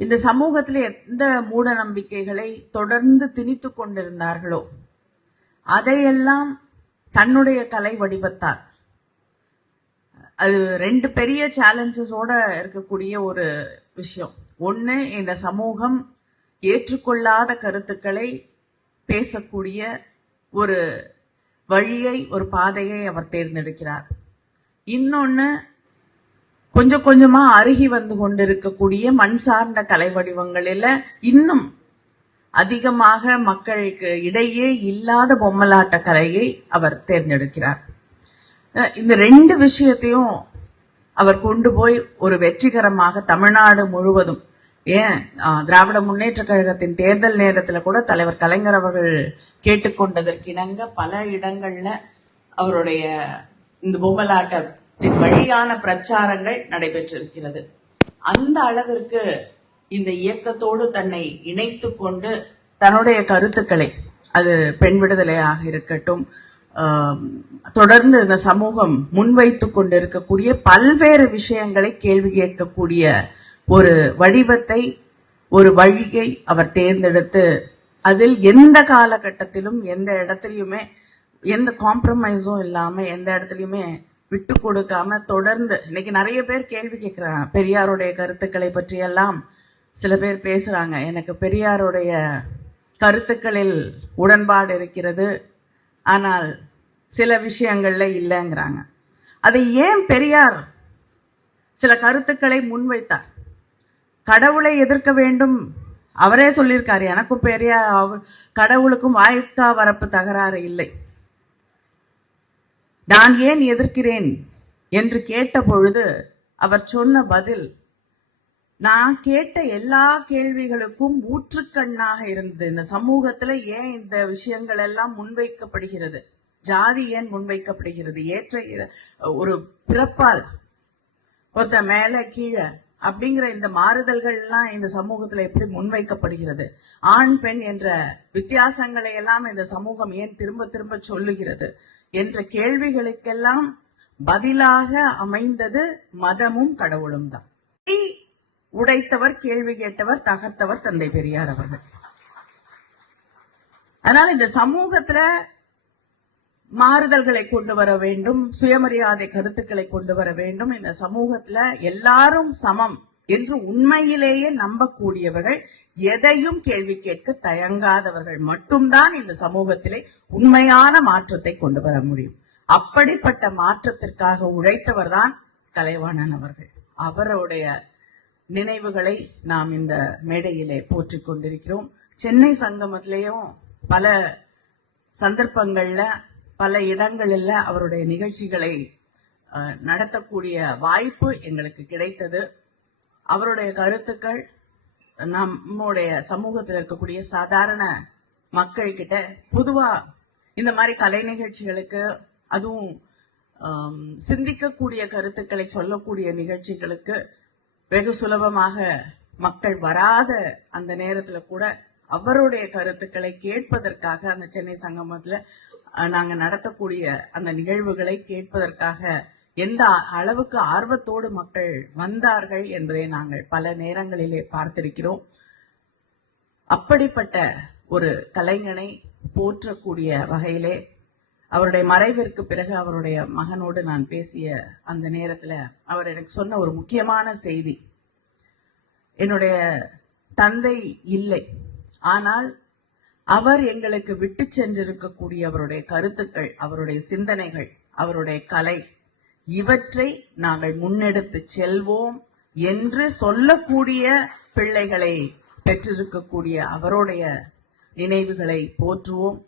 இந்த சமூகத்தில் எந்த மூட நம்பிக்கைகளை தொடர்ந்து திணித்து கொண்டிருந்தார்களோ அதையெல்லாம் தன்னுடைய கலை வடிவத்தால், அது ரெண்டு பெரிய சேலஞ்சஸோட இருக்கக்கூடிய ஒரு விஷயம். ஒண்ணு, இந்த சமூகம் ஏற்றுக்கொள்ளாத கருத்துக்களை பேசக்கூடிய ஒரு வழியை, ஒரு பாதையை அவர் தேர்ந்தெடுக்கிறார். இன்னொன்னு, கொஞ்சம் கொஞ்சமா அருகி வந்து கொண்டிருக்கக்கூடிய மண் சார்ந்த கலை வடிவங்களில இன்னும் அதிகமாக மக்களுக்கு இடையே இல்லாத பொம்மலாட்ட கலையை அவர் தேர்ந்தெடுக்கிறார். இந்த ரெண்டு விஷயத்தையும் அவர் கொண்டு போய் ஒரு வெற்றிகரமாக தமிழ்நாடு முழுவதும், ஏன் திராவிட முன்னேற்ற கழகத்தின் தேர்தல் நேரத்தில் கூட தலைவர் கலைஞர் அவர்கள் கேட்டுக்கொண்டதற்கிணங்க பல இடங்கள்ல அவருடைய இந்த பொம்மலாட்டத்தின் வழியான பிரச்சாரங்கள் நடைபெற்றிருக்கிறது. அந்த அளவிற்கு இந்த இயக்கத்தோடு தன்னை இணைத்து கொண்டு தன்னுடைய கருத்துக்களை, அது பெண் விடுதலையாக இருக்கட்டும், தொடர்ந்து இந்த சமூகம் முன்வைத்துக் கொண்டிருக்கக்கூடிய பல்வேறு விஷயங்களை கேள்வி கேட்கக்கூடிய ஒரு வடிவத்தை, ஒரு வழியை அவர் தேர்ந்தெடுத்து அதில் எந்த காலகட்டத்திலும் எந்த இடத்துலயுமே எந்த காம்ப்ரமைஸும் இல்லாம, எந்த இடத்துலயுமே விட்டு கொடுக்காம தொடர்ந்து, இன்னைக்கு நிறைய பேர் கேள்வி கேட்கிறாங்க. பெரியாருடைய கருத்துக்களை பற்றியெல்லாம் சில பேர் பேசுறாங்க. எனக்கு பெரியாருடைய கருத்துக்களில் உடன்பாடு இருக்கிறது, ஆனால் சில விஷயங்கள்ல இல்லைங்கிறாங்க. அதை ஏன் பெரியார் சில கருத்துக்களை முன்வைத்தார்? கடவுளை எதிர்க்க வேண்டும், அவரே சொல்லியிருக்காரு, எனக்கும் பெரியார் கடவுளுக்கும் வாய்க்கா வரப்பு தகராறு இல்லை, நான் ஏன் எதிர்க்கிறேன் என்று கேட்ட பொழுது அவர் சொன்ன பதில், நான் கேட்ட எல்லா கேள்விகளுக்கும் ஊற்றுக்கண்ணாக இருந்தது. இந்த சமூகத்துல ஏன் இந்த விஷயங்கள் எல்லாம் முன்வைக்கப்படுகிறது, ஜாதி ஏன் முன்வைக்கப்படுகிறது, ஏற்ற ஒரு பிறப்பால் ஒருத்த மேல கீழே அப்படிங்கிற இந்த மாறுதல்கள் எல்லாம் இந்த சமூகத்துல எப்படி முன்வைக்கப்படுகிறது, ஆண் பெண் என்ற வித்தியாசங்களை எல்லாம் இந்த சமூகம் ஏன் திரும்ப திரும்ப சொல்லுகிறது என்ற கேள்விகளுக்கெல்லாம் பதிலாக அமைந்தது மதமும் கடவுளும் தான். உடைத்தவர், கேள்வி கேட்டவர், தகர்த்தவர் தந்தை பெரியார் அவர்கள். அதனால இந்த சமூகத்துல மாறுதல்களை கொண்டு வர வேண்டும், சுயமரியாதை கருத்துக்களை கொண்டு வர வேண்டும். இந்த சமூகத்துல எல்லாரும் சமம் என்று உண்மையிலேயே நம்பக்கூடியவர்கள், எதையும் கேள்வி கேட்க தயங்காதவர்கள் மட்டும்தான் இந்த சமூகத்திலே உண்மையான மாற்றத்தை கொண்டு வர முடியும். அப்படிப்பட்ட மாற்றத்திற்காக உழைத்தவர் தான் கலைவாணன் அவர்கள். அவருடைய நினைவுகளை நாம் இந்த மேடையிலே போற்றிக் கொண்டிருக்கிறோம். சென்னை சங்கமத்திலேயும் பல சந்தர்ப்பங்கள்ல, பல இடங்களில் அவருடைய நிகழ்ச்சிகளை நடத்தக்கூடிய வாய்ப்பு எங்களுக்கு கிடைத்தது. அவருடைய கருத்துக்கள் நம்முடைய சமூகத்தில் இருக்கக்கூடிய சாதாரண மக்கள் கிட்ட, பொதுவா இந்த மாதிரி கலை நிகழ்ச்சிகளுக்கு, அதுவும் சிந்திக்கக்கூடிய கருத்துக்களை சொல்லக்கூடிய நிகழ்ச்சிகளுக்கு வெகு சுலபமாக மக்கள் வராத அந்த நேரத்துல கூட அவருடைய கருத்துக்களை கேட்பதற்காக அந்த சென்னை சங்கமத்துல நாங்க நடத்தக்கூடிய அந்த நிகழ்வுகளை கேட்பதற்காக எந்த அளவுக்கு ஆர்வத்தோடு மக்கள் வந்தார்கள் என்பதை நாங்கள் பல நேரங்களிலே பார்த்திருக்கிறோம். அப்படிப்பட்ட ஒரு கலைஞனை போற்றக்கூடிய வகையிலே அவருடைய மறைவிற்கு பிறகு அவருடைய மகனோடு நான் பேசிய அந்த நேரத்துல அவர் எனக்கு சொன்ன ஒரு முக்கியமான செய்தி, என்னுடைய தந்தை இல்லை, ஆனால் அவர் எங்களுக்கு விட்டு சென்றிருக்கக்கூடிய அவருடைய கருத்துக்கள், அவருடைய சிந்தனைகள், அவருடைய கலை, இவற்றை நாங்கள் முன்னெடுத்து செல்வோம் என்று சொல்லக்கூடிய பிள்ளைகளை பெற்றிருக்கக்கூடிய அவருடைய நினைவுகளை போற்றுவோம்.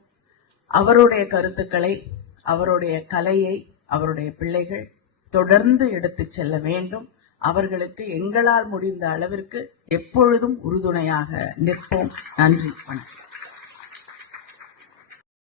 அவருடைய கருத்துக்களை, அவருடைய கலையை அவருடைய பிள்ளைகள் தொடர்ந்து எடுத்து செல்ல வேண்டும். அவர்களுக்கு எங்களால் முடிந்த அளவிற்கு எப்பொழுதும் உறுதுணையாக நிற்போம். நன்றி, வணக்கம்.